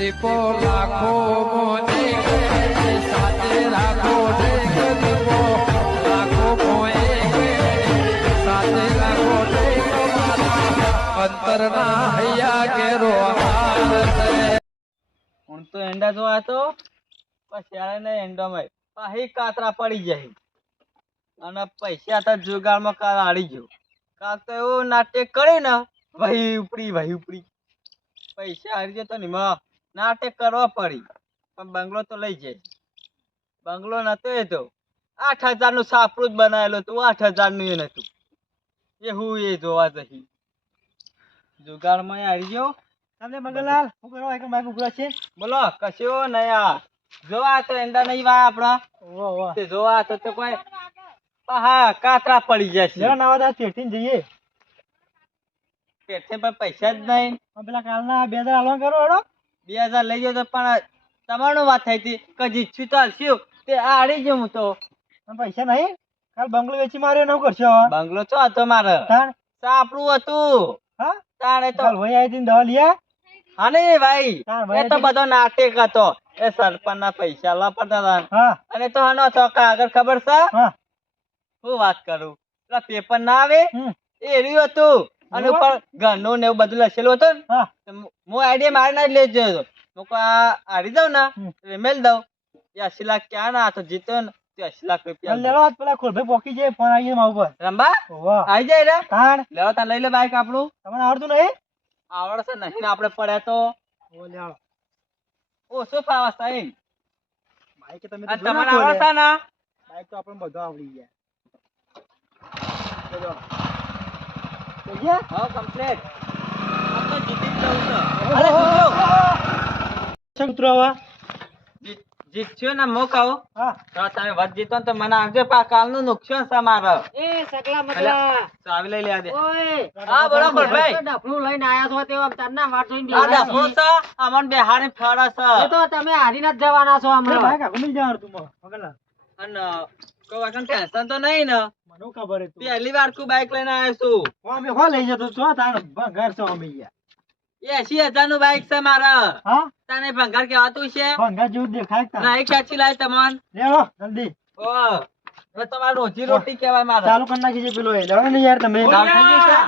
દીપો લાખો મોને સાથે રાખો દીપો લાખો મોએ સાથે રાખો અંતરના હૈયા કેરો હું તો એંડા જોવા તો પછી ને એંડામાં પાહી કાતરા પડી જાય અને પૈસા તો જુગાડમાં કાઢી ગયો કાક તો એવું નાટ્ય કરી ને વહી ઉપડી પૈસા હારી જતો ને નાટક કરવા પડી પણ બંગલો તો લઈ જાય બંગલો નતો એ તો 8,000 નું સાપરું જ બનાવેલું હતું 8,000 નું એ નતું એ હું એ જોવા જઈ જુગાડમાં હારી ગયો. તમને મંગલલાલ શું કરવા એક માઈક ઉભરા છે બોલો કશો નયા જોવા તો એંડા નહીં વા આપડા તે જોવા તો કોઈ હા કાતરા પડી જાય છે ના વાદા તેઠી જઈએ તેઠે પર પૈસા જ નહીં પેલા કાલના 2000 આલવા કરો હેડો 2000 લઈ ગયો તો પણ તમારું વાત થઈ હતી કે જીતશું તો હાલશું તે આ હારી ગયો હું તો પૈસા નહીં કાલ બંગલો વેચી માર્યો નવ કરશો બંગલો તો હતો મારે સાપડું હતું હા તાણે તો ભાઈ આવી હતી દવા લીયા હા ને ભાઈ એ તો બધો નાટક હતો એ સરપંચ ના પૈસા લાપતા હતા અને તો હનો તો આગળ ખબર છે હું વાત કરું પેલા પેપર ના આવે એ રહ્યું હતું અને ઉપર ઘરનું ને એવું બધું લખેલું હતું ને હું આઈડિયા મારી ના જ લેજો હું હારી જાઉં ને મેલ દઉં 80 લાખ ક્યાં ના હતો જીતો ને 80 લાખ રૂપિયા લેવા પેલા ખોલભાઈ પોકી જાય ફોન આવી જાય ઉપર રંબા આવી જાય રે તાણ લેવા તા લઈ લે બાઈક આપણું તમને આવડતું નહીં આવડશે નહીં આપણે પડ્યા તો ઓછો ફાવા સાઈન બાઈક તમે તમને આવડતા ના બાઈક તો આપણને બધું આવડી ગયા હા કમ્પ્લીટ આપણે જીતી જવું છે અરે શું ઉતરવા જીત્યો ને મોકાઓ હા તો તમે વાત જીતો તો મને આવજો પા કાલનું નુકસાન છે મારો એ સકલા મતલા ચાવી લઈ લે દે ઓય હા બરાબર ભાઈ ડફલું લઈને આયા છો તે તન્ના વાત જોઈને બે આ ડફલો છે અમન બે હારી ફાડા છે એ તો તમે હારી ન જવાના છો હમણાં ભાઈ કા ઘુમી જવાનું તું મગલા અને કોઈ વાકન ટેન્શન તો નહીં ને મને ખબર હતી પહેલી વાર કો બાઈક લઈને આવ્યો છું અમે હો લઈ જતો છો તાર ભંગાર છો અમે યાર 80,000 નું બાઈક છે મારા હા તને ભંગાર કેવાતું છે ભંગાર જેવું દેખાય તા ના એક ચાચી લાય તમન લેવો જલ્દી ઓ એ તમાર રોજી રોટી કહેવાય મારા ચાલુ કરી નાખી પેલો એ લેવો ને યાર તમે કામ થઈ ગયું છે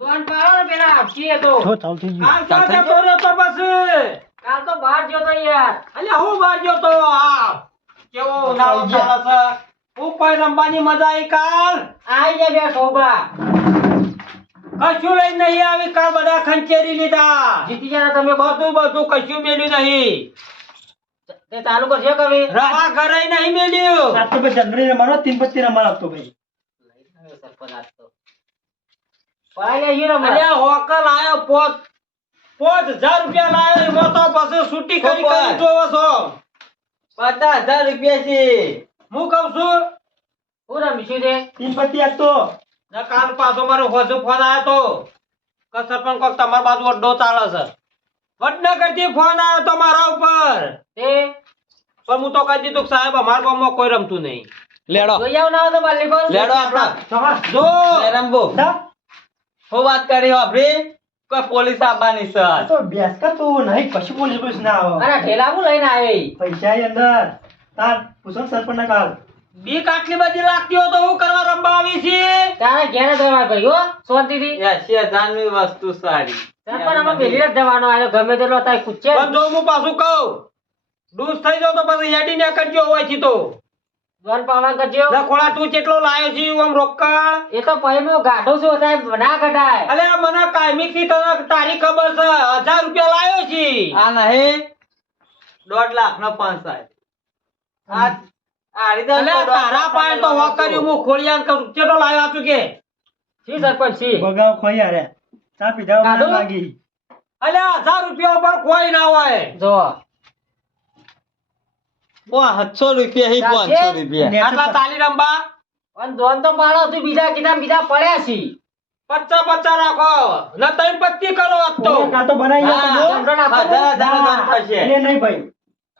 દોન પાડો ને પેલા આપીએ તો જો ચાલ થઈ ગયું કાલ તો જતો તો પછી કાલ તો બહાર ગયો તો યાર અલ્યા હું બહાર ગયો તો આ કેવો નાળો ચાલે છે હું કોઈ રંબાની મજા આવી કાલ આઈ જા બે શોભા કશું લઈ નહીં આવી કાલ બધા ખંચેરી લીધા જીતી ગયા તમે બધું કશું મેલ્યું નહીં તે ચાલુ કરશો કવિ રવા ઘરે નહીં મેલ્યું સાત તો જનરી રમાનો 3 પત્તી રમા આપતો ભાઈ સરપંચ આપતો પાલે હીરો અલ્યા હોકલ આયો 5000 રૂપિયા લાયો એમાં તો પછી છૂટી કરી જોવો છો 50,000 રૂપિયા છે હું કહું છું હું રમીશું છે 3 પત્તી આપતો ના કાલ પાછો મારો હોજો ફોન આવ્યો તો કે સરપંચ કોક તમાર બાજુ અડ્ડો ચાલે છે વડનગરથી ફોન આવ્યો તો મારા ઉપર તે પણ હું તો કહી દીધું કે સાહેબ અમાર ગામમાં કોઈ રમતું નહીં લેડો જોઈ આવ ના તો બાલી કોલ લેડો આપડા જો રમબો હું વાત કરી આપડી કોઈ પોલીસ આવવાની છે તો બેસ કા તું નહીં કશું પોલીસ ના આવે અરે ઠેલા હું લઈને આવી પૈસા અંદર તાર પૂછો સરપંચ ના કાલ બી કાટલી બધી લાગતી હો તો હું કરવા રંબા આવી છે તારે ઘેર જવા ભાઈ હો શાંતિથી 80,000 ની વસ્તુ સારી સરપંચ આમાં મેલી જ જવાનો આયો ગમે તેટલો તાય કુચે પણ જો હું પાછું કહું ડૂસ થઈ જાવ તો પછી હેડી ને કરજો હોય છે તો દોન પાવન કરજો લખોડા તું કેટલો લાયો છે ઓમ રોકડ એ તો પૈનો ગાઢો છો સાહેબ ના કઢાય અલે મને કાયમી થી તારી ખબર છે 1000 રૂપિયા લાયો છે આ નહીં 1.5 લાખ નો 5 સાહેબ આ તારા પાય તો વકર્યું હું ખોળિયાન કરું કેટલો લાવ્યો છું કે છી સરપંચ છી બગાવ ખોયા રે ચા પીધા મને લાગી અલે 1000 રૂપિયા ઉપર કોઈ ના હોય જો 700 રૂપિયા હી 500 રૂપિયા આટલા તાલી રંબા અને દોન તો પાડો તું બીજા કીધા બીજા પડ્યા છી 50 રાખો ન તઈ પત્તી કરો તો કા તો બનાવી જરા દોન થશે એ નહીં ભાઈ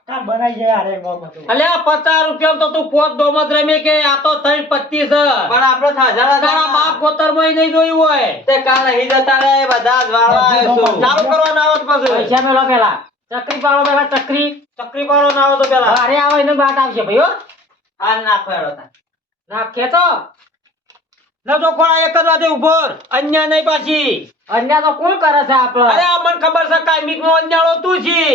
કા બનાવી જાય આરે ગોમાં તો અલે 50 રૂપિયા તો તું પોત દોમત રમે કે આ તો 3 પત્તી છે પણ આપણો થાજારા તારા બાપ કોતરમય નહીં જોયું હોય તે કાળ હી જતા રે બધા જ વાળવા આવ્યો છું ચાલુ કરવાનો આવત પછી પૈસા મેલો પેલા ચકરી પાડો પેલા ચકરી પાડો ના આવે તો પેલા અરે આવે એને બાટ આવશે ભાઈ હો હાલ નાખો હેડો તાર. નાખે તો ના તો ખોળા એક જ વાતે ઉભો રહે. અન્ય નહીં પાછી. અન્ય તો કોણ કરે છે અરે આપણે આ મને ખબર છે કાયમિક નો અન્યાળો તું છી.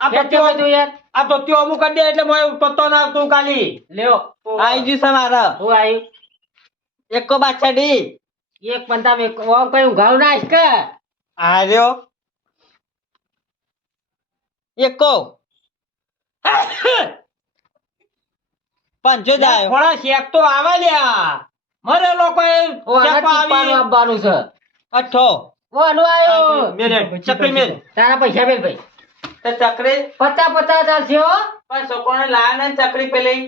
આ તો કેટલું બધું યાર આ તો ત્યો અમુક કરી દે એટલે મોય પત્તો ના તું કાલી લ્યો આઈ ગયું છે મારા હું આવ્યું એકો બાછડી એક પંતા મેં ઓમ કઈ ઉઘાડું નાખ કે આર્યો એકો પંચો જાય થોડા શેક તો આવે લ્યા મરે લોકો ઓ આના ટીપાનું આપવાનું છે અઠો ઓ આનો આવ્યો મેરે ચકરી મેલ તારા પૈસા મેલ ભાઈ તે ચકરી 50 ચાલશે હો પણ છોકરાને લાયા ને ચકરી પેલી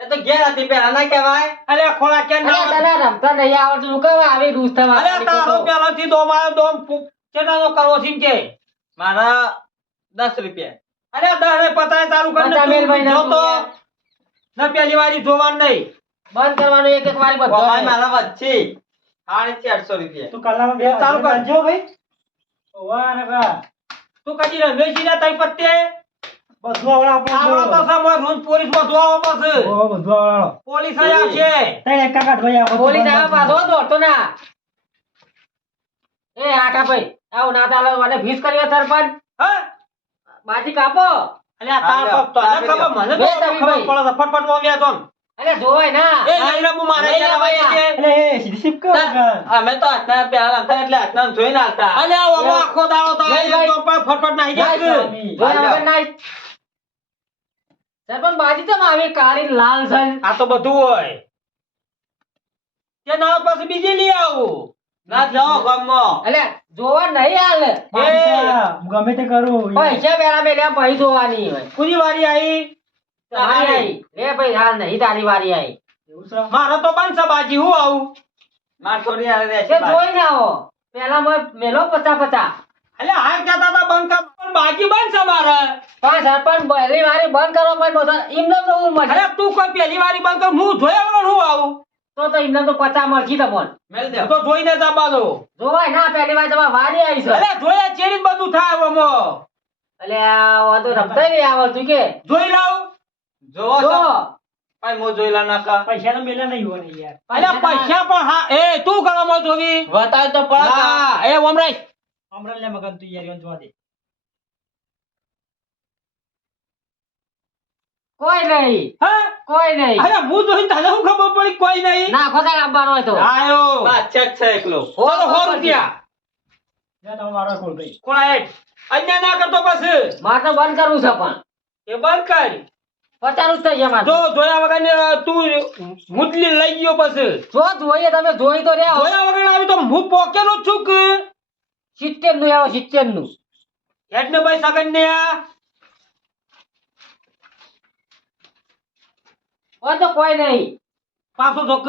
એ તો ઘેર હતી પેલા ના કહેવાય અરે ખોળા કેમ અરે તને રમતા નહીં આવડતું હું કેમ આવી રૂસ થવા અરે તારો પેલાથી દોમ આવ્યો દોમ કેટલાનો કરવો છે કે મારા 10 રૂપિયા અરે 10 ને પતાય ચાલુ કરી પતા મેલ ભાઈ જો તો ના પેલી વારી જોવાનું નહીં બંધ કરવાનું એક એક વારી બધો ભાઈ મારા વચ્ચે 450 રૂપિયા તું કલામાં બે ચાલુ કર. જો ભાઈ વાહ ને વાહ તું કદી રમેશજી ના તઈ પત્તે બધું આવડે આવડો તો આપણો સમય રોજ પોલીસ બધું આવો પાસે ઓ બધું આવડે પોલીસ આયા છે તઈ એક કાકા ભાઈ આ બધું પોલીસ આવ્યા પાછો દોડતો ના એ આકા ભાઈ આવ ના ચાલો મને ભીસ કર્યો સરપંચ હા બાજી કાપો અલ્યા તાર પપ તો ન ખબર મને તો બે તમે ખબર ભાઈ. પડે ફટફટ મોવ્યા તો અરે જોવાય ના એ લઈને હું મારે લઈ લે ભાઈ ભાઈ. છે એટલે એ સીધી સીપ કર અમે તો હાથના પેલા હતા એટલે હાથના જોઈને આવતા અલ્યા ઓમો આખો દાડો તો લઈ ભાઈ. તો પણ ફટફટ નાહી નાઈ જાય સ્વામી. જોયા વગર નાઈ. સરપંચ બાજી તો આવી કાળી લાલ છે આ તો બધું હોય કે ના પછી બીજી લઈ આવું ના જાઓ ગામમાં એટલે જોવા નહીં હાલ પૈસા ગમે તે કરું પૈસા પેલા મેલ્યા પછી જોવાની હોય કુની વારી આવી તારી આઈ લે ભાઈ હાલ નહીં તારી વારી આઈ એવું છે મારો તો બંધ બાજી હું આવું માર છોરી આલે તે જોઈ ના આવો પેલા મેલો 50 એટલે હાર કહેતા હતા બંધ કર પણ બાજી બંધ છે મારે પણ સરપંચ પહેલી વારી બંધ કરો પણ બધા એમને તો હું મળે અરે તું કોઈ પહેલી વારી બંધ કર હું જોયા વગર હું આવું તો એમને તો 50 મળશે તમને મેલ દે તો જોઈને જ આવવાનો જોવાય ના પહેલી વાર તમારે વારી આવી છે અરે જોયા ચેરી જ બધું થાય ઓમો એટલે આ તો રમતા નહીં આવડતું કે જોઈ લાવ જોવો જો ભાઈ મો જોઈ લા નાકા પૈસા તો મેલા નહીં હોય ને યાર અરે પૈસા પણ હા એ તું કરવામાં જોવી બતાવ તો પડા એ ઓમરાઈ હમણાં લે મગન તું યાર જોવા દે કોઈ નહીં હા કોઈ નહીં અરે હું જોઈને તને શું ખબર પડી કોઈ નહીં ના ખોટા આપવાનો હોય તો આયો બાદશાહ છે એકલો ચાલો 100 રૂપિયા લે તો મારો કોલ ભાઈ કોણ હેડ અન્ય ના કરતો બસ મારે તો બંધ કરવું છે પણ એ બંધ કર 50 જ થઈ ગયા મારે જો જોયા વગર ને તું મુદલી લઈ ગયો બસ જો જોઈએ તમે જોઈ તો રહ્યા જોયા વગર આવી તો હું પોકેલો જ છું કે 70 નું આવો 70 નું હેડ ને ભાઈ સગન ને આ હોય તો કોઈ નહીં પાછો ધોક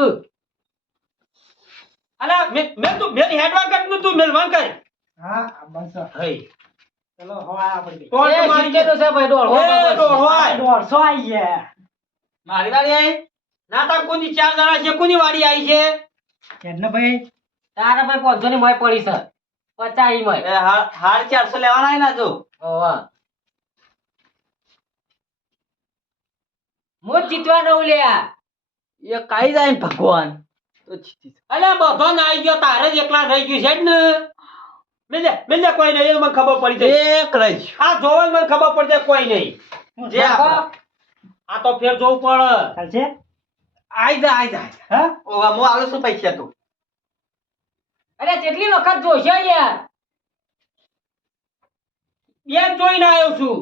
અલા મેં તું મેરી હેડવા કર તું મેલવાન કર હા બસ હઈ ચલો હવે આપડી તો એ મારી 70 નું છે ભાઈ ડોળ એ ડોહો આય. 150 આઈ ગયા મારી વાડી આવી નાટક કોની 4 જણા છે કોની વાડી આવી છે એટલે ભાઈ તારા ભાઈ 500 ની મોય પડી છે 50 ઈ મોય એ હાડ 400 લેવાના આય ના જો ઓવા મોજ જીતવાનો લ્યા એ કાઈ જાય ભગવાન તો જીતી અલે બધો ના આવી ગયો તારે જ એકલા રહી ગયું છે ને મેલે કોઈ નહીં એ મને ખબર પડી જાય એક રહી આ જોવા મને ખબર પડી જાય કોઈ નહીં જે આ તો ફેર જોવું પડે ચાલશે આઈ જા હા ઓવા મો આલો શું પૈસા તું અરે કેટલી વખત જોશે યાર બેન જોઈને આવ્યો છું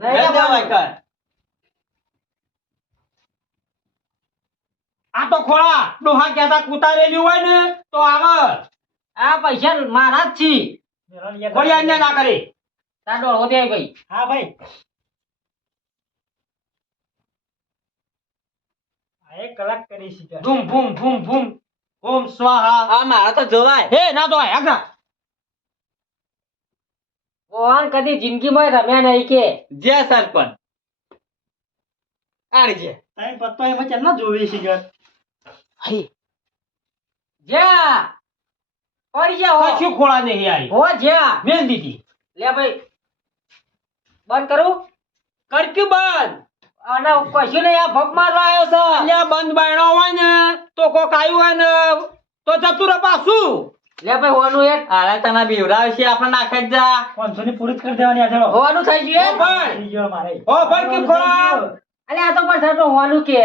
નહીં આવવાનું. આ તો ખોળા ડોહા કહેતા કુતારેલી હોય ને તો આવે આ પૈસા મારા જ છી ખોળી અન્ય ના કરે તાર ડોળો દે ભાઈ હા ભાઈ આ એક કલાક કરી શીખ્યા ધૂમ ભૂમ ભૂમ ભૂમ ઓમ સ્વાહા આ મારા તો જોવાય હે ના જોવાય આગળ ઓન કદી જિંદગીમાં રમ્યા નહીં કે જે સરપંચ આડી છે ટાઈમ પત્તો એમાં ચાલ ના જોવી શીખ્યા હઈ જા પડી ગયા કશું ખોળા નહીં આવી હો જ્યાં મેલ દીધી લે ભાઈ બંધ કરું કરક્યું બંધ અને કશું નહીં આ ભગ મારવા આવ્યો છે અલ્યા બંધ બાયણો હોય ને તો કોક આવ્યું હોય ને તો જતું રહે પાછું લે ભાઈ હોવાનું એક હાલે તને બીવડાવે છે આપણે નાખે જ જા 500 ની પૂરી જ કરી દેવાની આ ચલો હોવાનું થઈ ગયું પણ થઈ ગયો મારે ઓ ભાઈ કે ખોળા અલે આ તો પણ થતો હોવાનું કે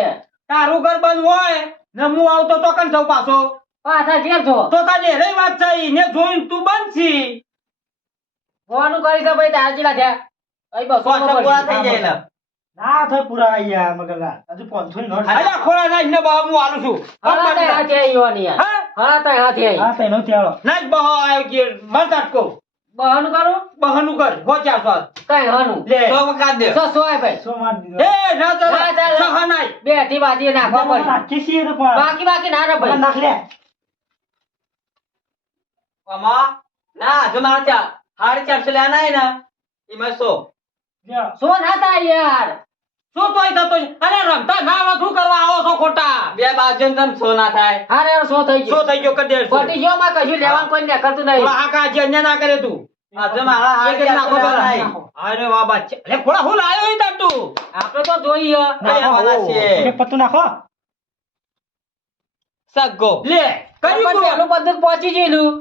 તારું ઘર બંધ હોય ને હું આવતો તો કન જાઉં પાછો પાછા ઘેર જો તો તારી રે વાત થઈ ને જોઈને તું બંધ છી હોવાનું કરી છે ભાઈ તાર જેલા છે અહીં બસો પાંચસો પૂરા થઈ જાય એટલે. ના થાય પૂરા આઈ ગયા મગરલા હજુ 500 ની નોટ અલ્યા ખોળા નાખ ને બહા હું આલું છું હળાતા હાથે આવી હોવાની યાર હા હળાતા હાથે આવી હા તઈ નો ત્યાળો નાખ બહા આવ્યો કે મર તાટકો બહાનું કરું બહાનું કર હો 400 કઈ હનું લે સો વખત દે. સો સોય ભાઈ 100 માર દીધો એ ના ના ચાલે. ચાલે સહનાઈ બે થી બાજી નાખવા પડી રાખી છીએ તો પણ બાકી ના રે ભાઈ નાખ લે આમાં ના જો મારા ચા 450 લેવાના હે ને એમાં 100. લ્યો. સો ના થાય યાર શું તોય થતો અરે રમતા ના આવે શું કરવા આવો છો ખોટા બે બાજુ ને તમ 100 ના થાય. હારે યાર સો થઈ શું ગયું થઈ ગયો કદે પટી ગયો માં કશું લેવાનું કોઈ ને કરતું નહીં આ કાજી અન્ય ના કરે તું આ જો મારા એક એક નાખો 450 બરાબર. લેવાના હે. અરે વાહ બાચ્ચા અરે ખોડા હું લાયો ઈ તાર તું આપણે તો જોઈએ લેવાના છે. એક પત્તું નાખો સગ્ગો. લે કર્યું પણ પહેલું પદ્ધત પહોંચી ગયેલું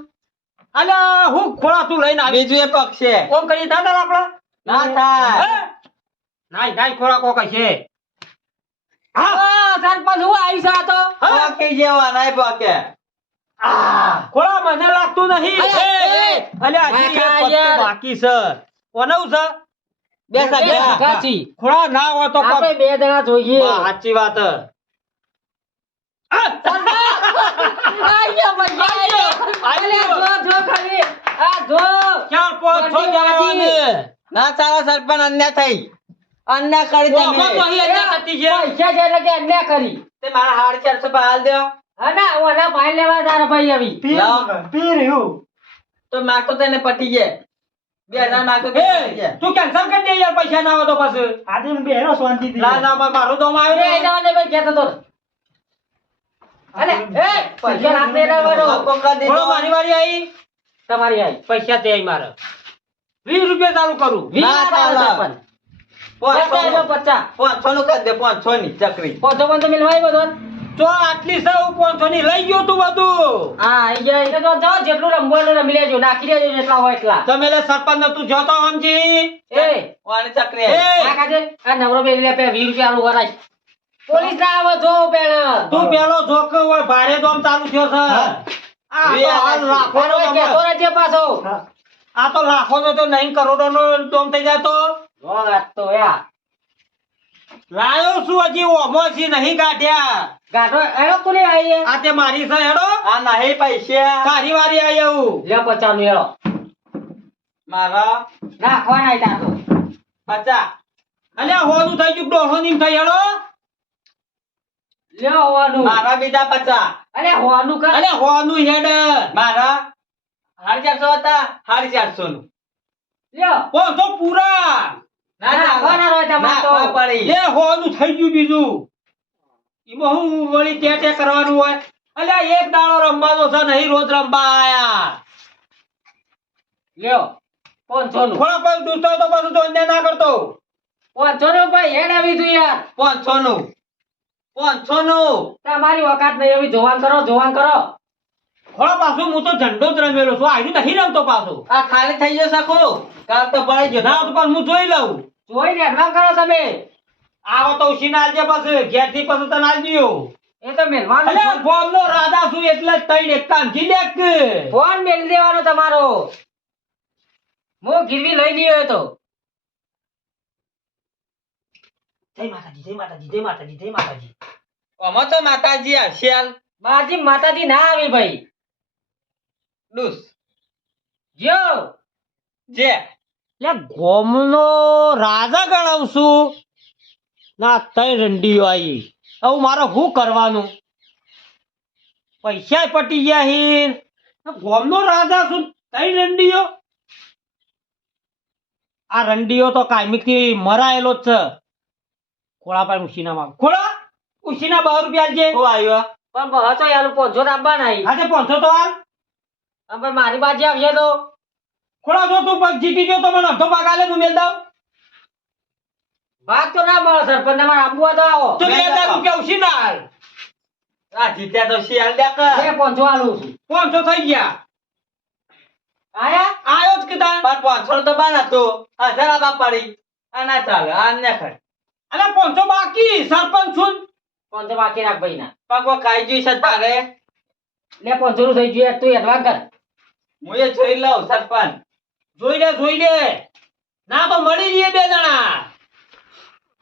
અલ્યા હું ખોડા તું લઈને આવી બીજું એ પગ છે. કોમ કરી દાદા આપડા ના થાય. નાઈ નાઈ ખોડા કોક છે આ સરપંચ હું આવી છે આ તો પોકી જેવાના એ પોકે. ખોડા મને લાગતું નહીં અરે, એ, અલ્યા હજી એક નાખા પત્તું યાર. બાકી છે કોનું છે બે બે સગ્ગા. સગાથી. ખોડા ના હોય તો આપણે કોક. બે જણા જોઈએ વાહ, સાચી વાત હે. આયા ભાઈ આયા અલે જો ખાલી આ જો ક્યાં પહોંચો જવાનું? ના ચાલો સરપંચ અન્યાય થઈ. અન્યાય કરી તો આમાં તો તમે. અહીં અન્યાય થતી છે. પૈસા છે એટલે કે અન્યાય કરી તે મારા 450 પર હાલ દો. હા ના ઓલા ભાઈ લેવા તારા ભાઈ આવી પીર લાવ. મગર, પીર એવું તો માગતો તેને પટી જાય. 2000 માગતો તો પટી એ, જાય. તું cancel કરી દે યાર પૈસા ના આવે તો પાછું. આજે હું બેરો શાંતિથી ના ના મારું તો અરે આવ્યું એના વાલે ભાઈ કહેતો તો અલે એ પૈસા નાખ દે વાળો સગ્ગો કરી દીધો. બોલો મારી વારી આવી તમારી આવી પૈસા તે આવી મારે 20 રૂપિયા ચાલુ કરું ના ચાલે. 50 500 50 નું કરી દે. 500 ની ચકરી. પોતો બંધ મિલવાય બધો તો આટલી સૌ 500 ની લઈ ગયો તું બધું હા આઈ ગયા એટલે તો જાઓ જેટલું રમવાનું રમી લેજો નાખી દેજો જેટલા હોય એટલા તમે લે સરપંચ ને તું જતો સમજી એ વાળી ચકરી એ, આવી. આ કાજે આ નવરો બે લે પે 20 રૂપિયા આલું વરાય પોલીસ ના આવે જો પેલા તું પેલો જોક હોય ભારે દોમ ચાલુ થયો છે આ તો હાલ લાખોનો કોનો કેતો દમ. રહેજે પાછો હા. આ તો લાખોનો તો નહીં કરોડોનો દોમ થઈ જાય તો જો વાત તો યાર લાયો શું હજી ઓમોસી નહીં કાઢ્યા ગાઢો એનો કોની આવી આ તે મારી છે હેડો આ નહીં પૈસા તારી વારી આવી એવું લે 50 નું એળો મારા નાખવા નહીં તાર તો 50. અલ્યા હોનું થઈ ગયું ડોહો ની થઈ હેડો લે હોવાનું મારા બીજા 50. અરે હોવાનું કર અલ્યા હોનું હેડ મારા 450 હતા. 450 નું. લ્યો ઓ તો પૂરા ના નાખવાના હોય તમારે તો. નાખવા પડી. લે હોનું થઈ ગયું બીજું એમાં હું વળી તે કરવાનું હોય અલ્યા એક દાડો રમવાનો છે નહીં રોજ રમવા આયા લ્યો 500 નું થોડા કોઈ દૂરતો તો પાછું તો અન્યાય ના કરતો 500 નું ભાઈ હેડ આવી તું યાર 500 નું. 500 નું. તમારી વકાત નહીં એવી જોવાન કરો થોડા પાછું હું તો ઝંડો જ રમેલો છું આયુ નહીં રમતો પાછું આ ખાલી થઈ જશે શકું. કાલ તો પડી ગયો. ના તો પણ હું જોઈ લઉં જોઈને એડવાન્સ કરો તમે આવો તો ઉછીને આલજે પછી ઘેર થી પછી તને આલ દઉં એ તો મેલવાનું અલ્યા ગોમનો રાજા છું એટલે જ તઈને એક કાંજી લેક ફોન મેલ દેવાનો તમારો હું ગીરવી લઈ લીયો તો જય માતાજી જય માતાજી જય માતાજી જય માતાજી આમાં તો માતાજી હશિયાલ માજી માતાજી ના આવી ભાઈ ડૂસ જો જે લે ગોમનો રાજા ગણાવ છું ના તઈ રંડીઓ આવી હવે મારે શું કરવાનું પૈસા પટી ગયા હીર ગોમનો રાજા છું તઈ રંડીઓ આ રંડીઓ તો કાયમિકથી મરાયેલો જ છે ખોળા પાસે ઉશીનામાં ખોળા ઉશીના 2 રૂપિયા આલજે શું આવ્યો? પણ બહતો યાર 500 આપવા નહીં આજે 500 તો હાલ અમે મારી બાજી આવશે તો ખોળા જો તું પગ જીતી ગયો તો મને અડધો ભાગ આલે હું મેલ દઉં ભાગ તો ના મળે સરપંચ તમારે આપવું હોય તો આવો તો 2000 રૂપિયા ઉછી ના હાલ આ જીત્યા તો શિયાળ દે કે બે 500 આલું છું 500 થઈ ગયા આયા આયો જ કીધા પણ 500 તો બાન હતો 1000 આપા પડી આ ના ચાલે આ ને ખર અલે 500 બાકી સરપંચ છું 500 બાકી રાખ ભાઈ ના પગો ખાઈ જોઈ છે તારે લે 500 નું થઈ ગયું તું એડવાન્સ કર હું એ જોઈ લઉં સરપંચ જોઈ લે ના તો મળી જઈએ બે જણા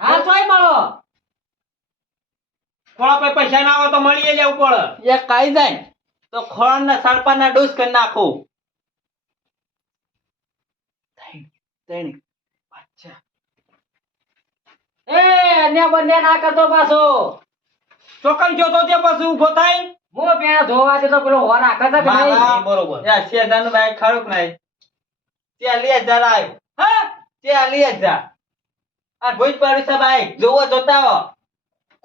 હા તોય મળો ખોળા પર પૈસા ના આવે તો મળીએ લેવું પડે એ કાઈ જાય તો ખોણ ના સરપંચ ના ડોસ કરી નાખું એ અન્ય બંને ના કરતો પાછો ચોકન જો તો તે પછી ઉભો થાય હું પેલા જોવા છે તો પેલો હોર રાખે છે કે નહીં હા, બરોબર યા શેઠાનું બાઈક ખરું કે નહીં 40,000 આવ્યું હા 40,000 આ ભોજ પાડ્યું છે બાઈક જોવો જોતા આવો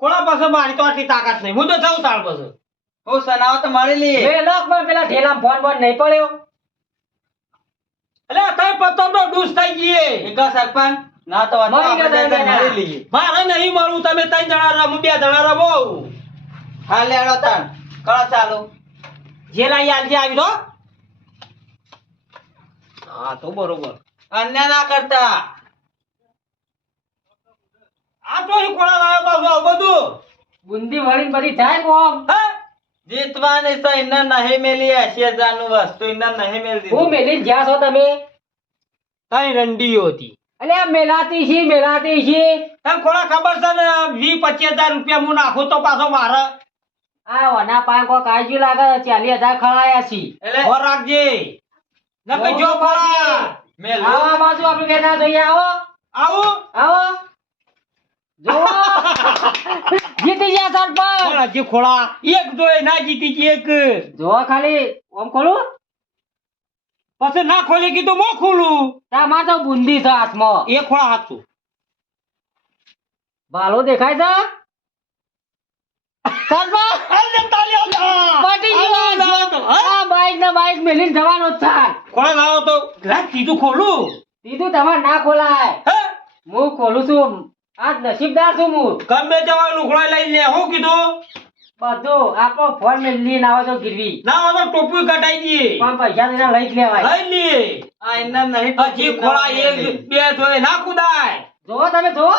ખોળા પાસે મારી તો આટલી તાકાત નહીં હું તો જાઉં તાળ પાસે હું સનાવો તો મળી લઈએ બે લોક માં પેલા ઢેલામાં ફોન બોન નહીં પડ્યો એટલે તઈ પતંગનો ડૂસ થઈ ગઈ એક સરપંચ ના તો મળી આપણે ગયા ત્યાં મળી લઈએ મારે નહીં મળવું તમે 3 જણા રમો 2 જણા રમો હા લેડો તાણ કરો ચાલુ જે લાઈ આલજે આવી તો હા તો બરોબર અન્ય ના કરતા આ તો ઈ ખોળા લાવ્યો પાછો આવું બધું બુંદી વળીને બધી જાય કોમ હે જીતવાની તો ઇન્દર નહીં મેલી 80,000 નું વસ્તુ ઇન્દર નહીં મેલ હું દીધું મેલી જ્યાં છો તમે તઈ રંડીઓ હતી અલે આ મેલાતી છે તને ખોળા ખબર છે ને 20-25,000 રૂપિયા હું નાખું તો પાછો મારે આ વના પાય કો કાજુ લાગે 40,000 ખળાયા છે એટલે ઓર રાખજે નકર જો ખોળા મેલ આવો આ બાજુ આપણે બેઠા જોઈએ આવો આવું આવો જો જીતી ગયા સરપંચ ખોળા જે ખોળા એક જોઈ ના જીતી ગઈ એક જો ખાલી ઓમ ખોલું પછી ના ખોલી કીધું મો ખોલું તમાર તો બુંદી છે હાથમાં એ ખોળા હાથું ભાલો દેખાય છે સરપંચ અરે તાળી પટી ગયો આ બાઈક મેલીને જવાનો જ થાય ખોળા લાવો તો ગ્લાસ સીધું ખોલું સીધું તમારે ના ખોલાય હે હું ખોલું છું આજ નસીબદાર છું હું ગમે તેવા લુગડા લઈ લે હું કીધું બધું આપણો ફોન ને લઈને આવે તો ગીરવી ના હવે તો ટોપી કટાઈ દઈએ પણ પૈસા તેના લઈ જ લેવાય લઈ લઈએ આ ઇન્દર નહીં હજી ખોળા એક બે જોઈ ના કુદાય જોવો તમે જોવો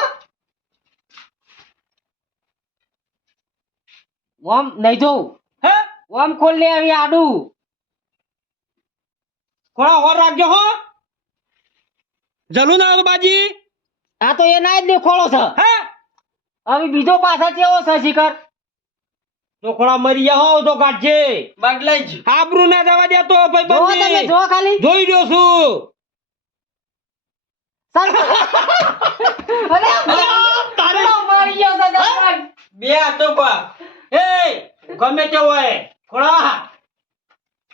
ઓમ નહીં જોવું હે ઓમ ખોલ લે આવી આડું ખોળા હોર રાખજો હો જલું ના બાજી આ તો એ ના જ દેખોળો છે હે હવે બીજો પાછા કેવો છે શિખર તો ખોળા મરી ગયા હો તો કાઢજે બદલાઈ જ આબરૂ ના જવા દેતો જોવો તમે ભાઈ જોવો ખાલી જોઈ રહ્યો છું અરે તારે મરી ગયો છે સરપંચ. બે હતો પા એ ગમે તે હોય ખોળા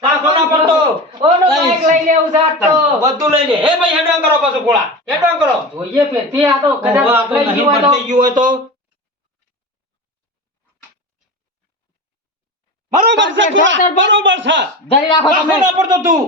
સાસો ના પડતો ઓનો બાઈક લઈ લેવું છે આજ તો બધું લઈ લે એ ભાઈ હેડવાન કરો પાછું ખોળા હેડવાન કરો જોઈએ ફેરથી આ તો કદાચ આ તો લઈ નહીં ગયું હોય તો બદલાઈ ગયું હોય તો બરોબર છે ખોળા બરોબર છે ધરી રાખો સાસો તમે ના પડતો તું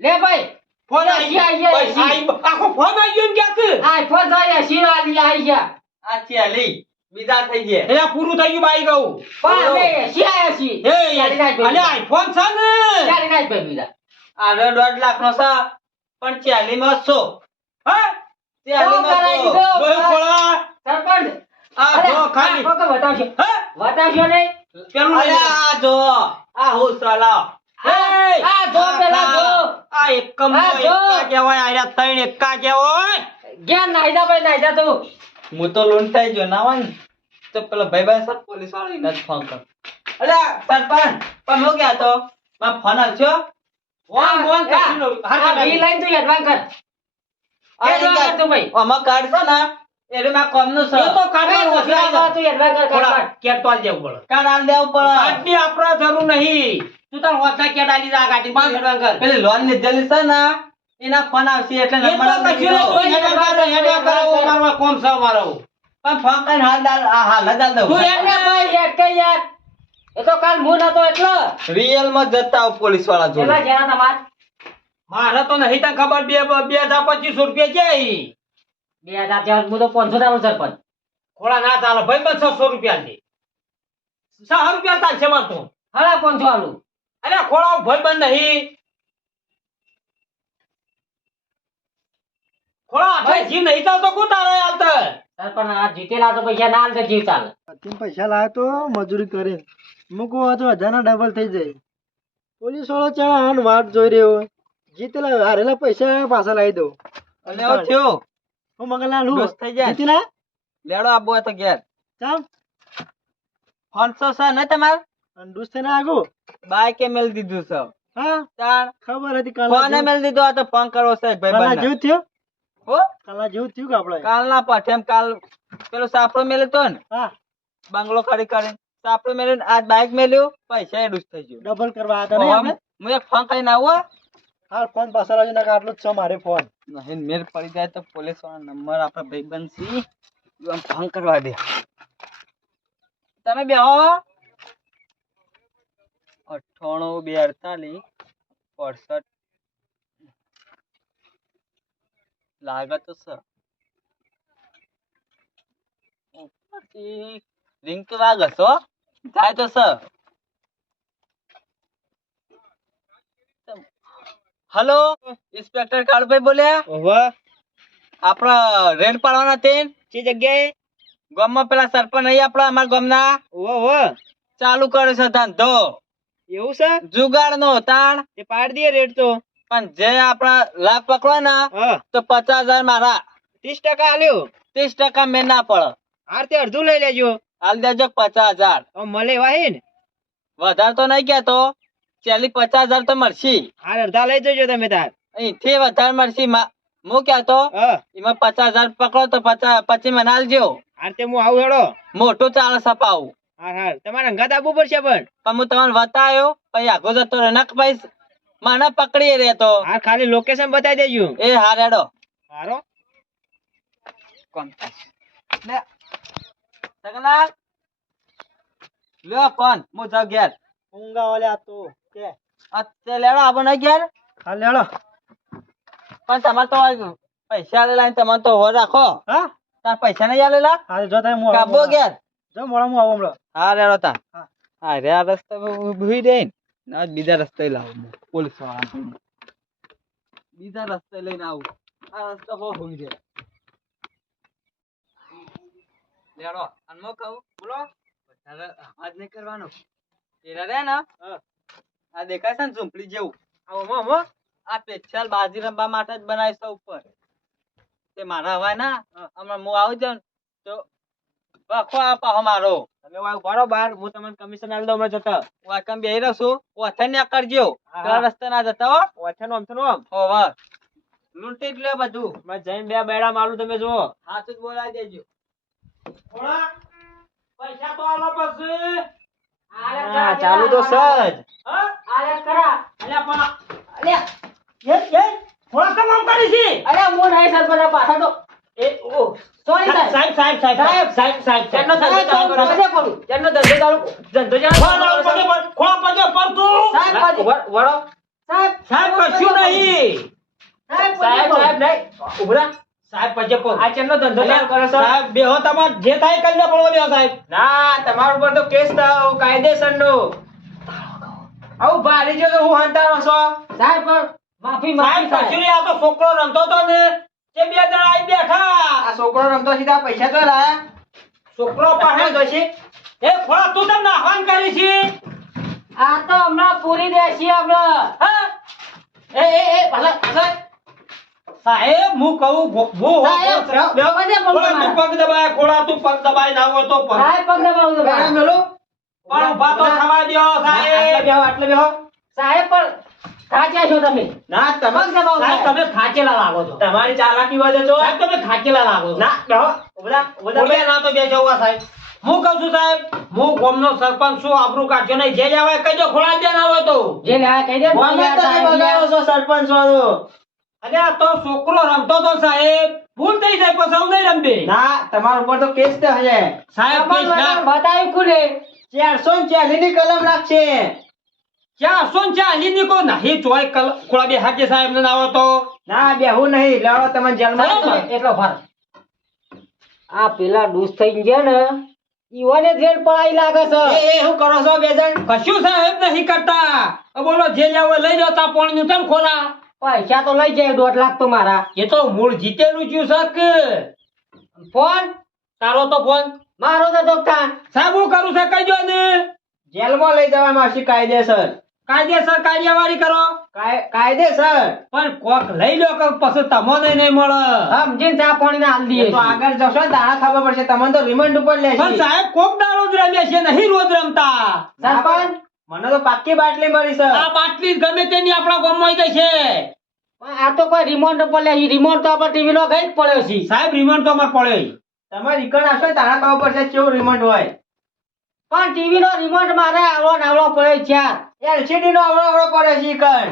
લે ભાઈ ફોન એ આવી આઈ ગયા, પૈસા આઈ- આખો ફોન આવી ગયો ને ક્યાંક આઈફોન જોઈએ શિવાલી આઈ ગયા આ ચાલી બીજા થઈ ગયા એટલે આ પૂરું થઈ ગયું બાઈ ગયું પણ અમે એસી આયા છીએ એ ચાલી નાખ ભાઈ. અલે આઈફોન છે ને ચાલી નાખ ભાઈ બીજા આ 1.5 લાખ નો છે પણ 40 માં 100 હા તો કરાઈ 40 દીધો. જોયું ખોળા સરપંચ આ અરે, જો ખાલી આ કોકે બતાવશો હે બતાવશો નહીં પેલું લઈ લે. આ જો આ હું સલાહ આ જો પેલા જો આ એકમ આ જો. એકા કહેવાય આયા ત્રણ એકા કહેવાય જ્ઞાન નાઈ જા ભાઈ નાઈ જા તું હું તો લૂંટાઈ ગયો ના હોય ને તો પેલા ભાઈ સર પોલીસ વાળી ને ફોન કર અલ્યા સરપંચ પણ હું ગયા તો માં ફોન આલશો વોન વોન કશું નો આ બી લાઈન તું એડવાન્સ કર એડવાન્સ કર તું ભાઈ આમાં કાર્ડ છે ને એટલે માં કોમનું છે એ તો કાઢવાનું તું વસરાઈ જાય. એડવાન્સ કર થોડા કાઢ. કેટ તો આલ દેવું પડે કાર્ડ આલ દેવું પડે આટલી આપણા જરૂર નહીં તું તાર હોતા કેટ આલી જા ગાડી તું એડવાન્સ કર પેલી લોન લીધેલી છે ને એના ફોન આવશે એટલે એ તો નંબર આપી કશું દીધો. નહીં, હેડે કરો, મારવા કોમ છે મારો પણ ફોન કરીને હાલ જ આલ દઉં તું એને ભાઈ એક કે યાર એ તો કાલ હું નતો એટલે રિયલ માં જતા આવ પોલીસ વાળા જોડે એમાં જેના તમાર મારે તો નહીં તને ખબર 2,2500 રૂપિયા ક્યાં 2000 જેવા હું તો 500 દાનો સરપંચ ખોળા ના ચાલે ભાઈ 600 રૂપિયા છે 6 રૂપિયા ચાલશે માર તો હલા 500 આલું અરે ખોળા ભાઈ બંધ નહીં ખોળા આપણે જીવ નહીં ચાલતો કોણ તારે હાલત સરપંચ આ જીતેલા તો પૈસા ના આલતો જીવ ચાલે અત્યારે પૈસા લાવે તો મજૂરી કરે મૂકો તો 1000 ના ડબલ થઈ જાય પોલીસ વાળો ચાણ વાટ જોઈ રહ્યો જીતેલા હારેલા પૈસા પાછા લાવી દઉં અને આવ થયો હું મગનલાલ હું બસ થઈ જાય. જીતેલા લેડો આબો હોય તો ઘેર ચાલ 500 છે ને તમાર અને દુસ્ત થઈને આગો બાઈકે મેલ દીધું છે હા તાણ ખબર હતી ફોને કાલા મેલ દીધો આ તો ફોન કરવો છે ભાઈ કાલા બંધ જેવું થયું હો કાલા જેવું થયું કે આપણે કાલ ના પઠેમ કાલ પેલો સાપડો મેલ્યો તો ને હા બંગલો ખરી કરીને સાપડો મેલ્યો ને આજ બાઈક મેલ્યું પૈસા એડું થઈ ગયું ડબલ કરવા હતા ને આપણે હું એક ફોન કરીને આવું હા ફોન પાછા લાવજો ના આટલું જ છે મારે ફોન નહીં મેર પડી જાય તો પોલીસ વાળા નંબર આપણે ભાઈબંધ સી આમ ફોન કરવા દે તમે બેહો 98 248 લાગે તો સર ઉપરથી રિંગ તો વાગે છો થાય તો સર હલો ઇન્સ્પેક્ટર કાળુભાઈ બોલ્યા વાહ આપડા રેડ પાડવાના તે જે જગ્યાએ ગામમાં પેલા સરપંચ નહીં આપડા અમારા ગામના વાહ ચાલુ કર્યો છે ધંધો એવું છે જુગાડ નો તાણ તે પાડી દે રેટ તો પણ જે આપડા લાભ પકડવા ના હા તો 50,000 મારા 30% આલ્યો 30% મેં ના પડે હાર તે અડધું લઈ લેજો હાલ દેજો 50,000 હવે મળે વાહી ને વધારે તો નહીં કેતો ચાલી 50,000 તો મળશે હાર અડધા લઈ જજો તમે તાર અહીંથી વધારે મળશે હું કહેતો હા એમાં 50,000 પકડો તો 50 મને આલજો હાર તે હું આવું હેડો મોટું ચાલે સપાવું હાર હાર તમારે અંગાત આપવું પડશે પણ પણ હું તમને બતાવ્યો પછી આગો જતો રહે નક ભાઈ મને પકડી રહેતો હાર ખાલી લોકેશન બતાવી દેજો એ હા રેડો હારો કોમ થાય લે સગલા લ્યો ફોન હું જાઉં ઘેર ઊંઘા વાલે આ તો કે તે લેડો આવો નહીં ઘેર હા લેડો પણ તમારે તો પૈસા આલેલા તમારે તો હો રાખો હા તાર પૈસા નહીં આલેલા હા જો તમે હું કાબો ઘેર જો મોડા હું આવું હમણાં હા રેડો તા હા. હા રે આ રસ્તે ઉભી દે ને બીજા રસ્તે લાવું પોલીસ વાળા બીજા રસ્તે લઈને આવું આ રસ્તો બહુ હોઈ જાય લેડો અનમો કહું બોલો વધારે અવાજ નહીં કરવાનો એરા રે ને આ દેખાય છે ને ઝૂંપડી જેવું આવો આ સ્પેશિયલ બાજી રમવા માટે જ બનાવી છે ઉપર તે મારા હવાય ના હમણાં હું આવું જાઉં તો બખો આ પાહો મારો તમે વાવ ભરો બાર હું તમને કમિશન આલ દઉં હમણાં જતા વાકમ બેહી રહ્યો છું ઓથે ને કરજો હા. પેલા રસ્તે ના જતા હો ઓછાનો આમ ઓવર લૂંટી જ લે બધું મેં જઈને બે બેડા મારું તમે જુઓ હાથ જ બોલાવી દેજો પૈસા તો આલો પછી હા ચાલુ તો સજ આલે કરા અલ્યા પણ અલે એ થોડા કમ આમ કરી છે અરે હું નહીં સરપંચ આ પાછા તો એ ઓ સોરી સાહેબ સાહેબ તેનો ધંધો ચાલુ કરો છે બોલું તેનો ધંધો ચાલુ ખોળા પગે પર તું સાહેબ પાછી વળો સાહેબ સાહેબ કશું નહીં સાહેબ સાહેબ નહીં ઉભરા સાહેબ પગે પર આ ચેનો ધંધો ચાલુ કરો છો સાહેબ બેહો તમાર જે થાય કરી લે પડવો દેવો સાહેબ ના તમાર ઉપર તો કેસ થાવ કાયદેસરનો આવું ભારી જો તો હું હંતારો છો સાહેબ પણ માફી સાહેબ માફી કશું નહીં આ તો છોકરો રમતો તો ને તે બે જણા આઈ બેઠા આ છોકરો રમતો સીધા પૈસા તો લાયા છોકરો પાસે જશે એ ખોળા તું તમને આહવાન કરી છે આ તો હમણાં પૂરી દેશી આપણે હા એ ભલા સાહેબ હું કહું સાહેબ, પગે ખોળા તું પગ દબાય ખોળા તું પગ દબાય ના હોય તો પગ સાહેબ પગ દબાવું તો પણ ઉભા તો થવા દ્યો સાહેબ આટલે બેહો સાહેબ પણ થાચ્યા છો તમે ના તમે પગ દબાવો સાહેબ તમે ખાચેલા લાગો છો તમારી ચાલાકી વધે છો સાહેબ તમે ખાચેલા લાગો છો ના બેહો ઉભા ના તો બેસો સાહેબ હું કહું છું સાહેબ હું ગામનો સરપંચ છું આબરૂ કાઢજો નહીં જે આવે કહેજો ખોળા દે ના હોય તો જે લે આ કહી દે સરપંચ વાળો અરે આ તો છોકરો રમતો તો સાહેબ ભૂલ થઈ જાય પછી હું નહીં રમબે ના તમારા ઉપર તો કેસ તો હશે સાહેબ કેસ ના બતાવ્યું કોને 440 ની કલમ રાખશે. 440 ની કો નહીં ચોય ખોળા બે હાજે સાહેબ ને આવો તો ના બેહું નહીં, લેવડો તમને જેલમાં બરાબર. એટલો ફાર આ પેલા ડૂસ થઈ ગયા ને ઈવોને થેડ પડાઈ લાગે છે એ શું કરો છો બે જણ? કશું સાહેબ નહીં કરતા હવે બોલો જે જાવ લઈ લો તા પાણી નું કેમ ખોરા પૈસા તો લઈ જાય 2 લાખ તો મારા એ તો મૂળ જીતેલું છું સક ફોન તારો તો ફોન મારો તો દોકાન સાહેબ હું કરું છે કઈ જો ને જેલમાં લઈ જવામાં આવશે કાયદેસર. કાયદેસર કાર્યવાહી કરો કાયદેસર. પણ કોક લઈ લો કે પછી તમને નહીં મળે સમજીને ચા પાણી ના હાલ એ દઈએ તો આગળ જશો ને તારા ખબર પડશે. તમને તો રિમાન્ડ ઉપર પણ લેશે. સાહેબ કોક દાડો જ રમ્યા છે નહીં રોજ રમતા સરપંચ મને તો પાક્કી બાટલી મળી છે. આ બાટલી ગમે તેની આપણા ગામમાં આવી ગઈ છે આ તો કોઈ રિમોટ ઉપર લે રિમોટ તો આપણે ટીવી નો ગઈ જ પડ્યો છે સાહેબ રિમાન્ડ તો અમારે પડ્યો તમે રિકન આપશો ને તારા ખબર પડશે કેવું રિમાન્ડ હોય. પણ ટીવી નો રિમોટ મારે આવડો ને આવડો પડ્યો ચાર LCD નો આવડો પડે છે ઈકન.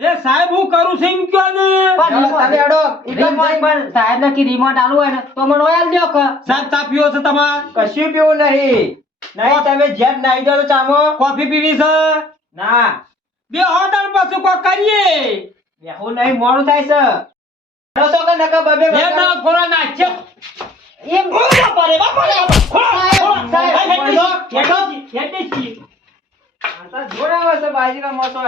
એ સાહેબ હું કરું છું એમ કયો ને પણ તમે અડો ઈકન રિમોટ જઈને પણ સાહેબ ને રિમોટ આલું હોય ને તો મને ઓયલ દો કે સાહેબ ચા પીવો છે તમારે કશું પીવું નહીં. નહીં તમે જેટ નાઈ દો તો ચામો. કોફી પીવી છે ના બે હોટલ પાછું કોક કરીએ બેહું નહીં, મોડું થાય છે. કરો છો કે નકર બબે બે વગર? દાવ ખોરા નાખ્યો એમ બાપા રે બાપા રે સાહેબ, સાહેબ, હેડે છી આ તો જોર આવે છે બાજીનો મોસો.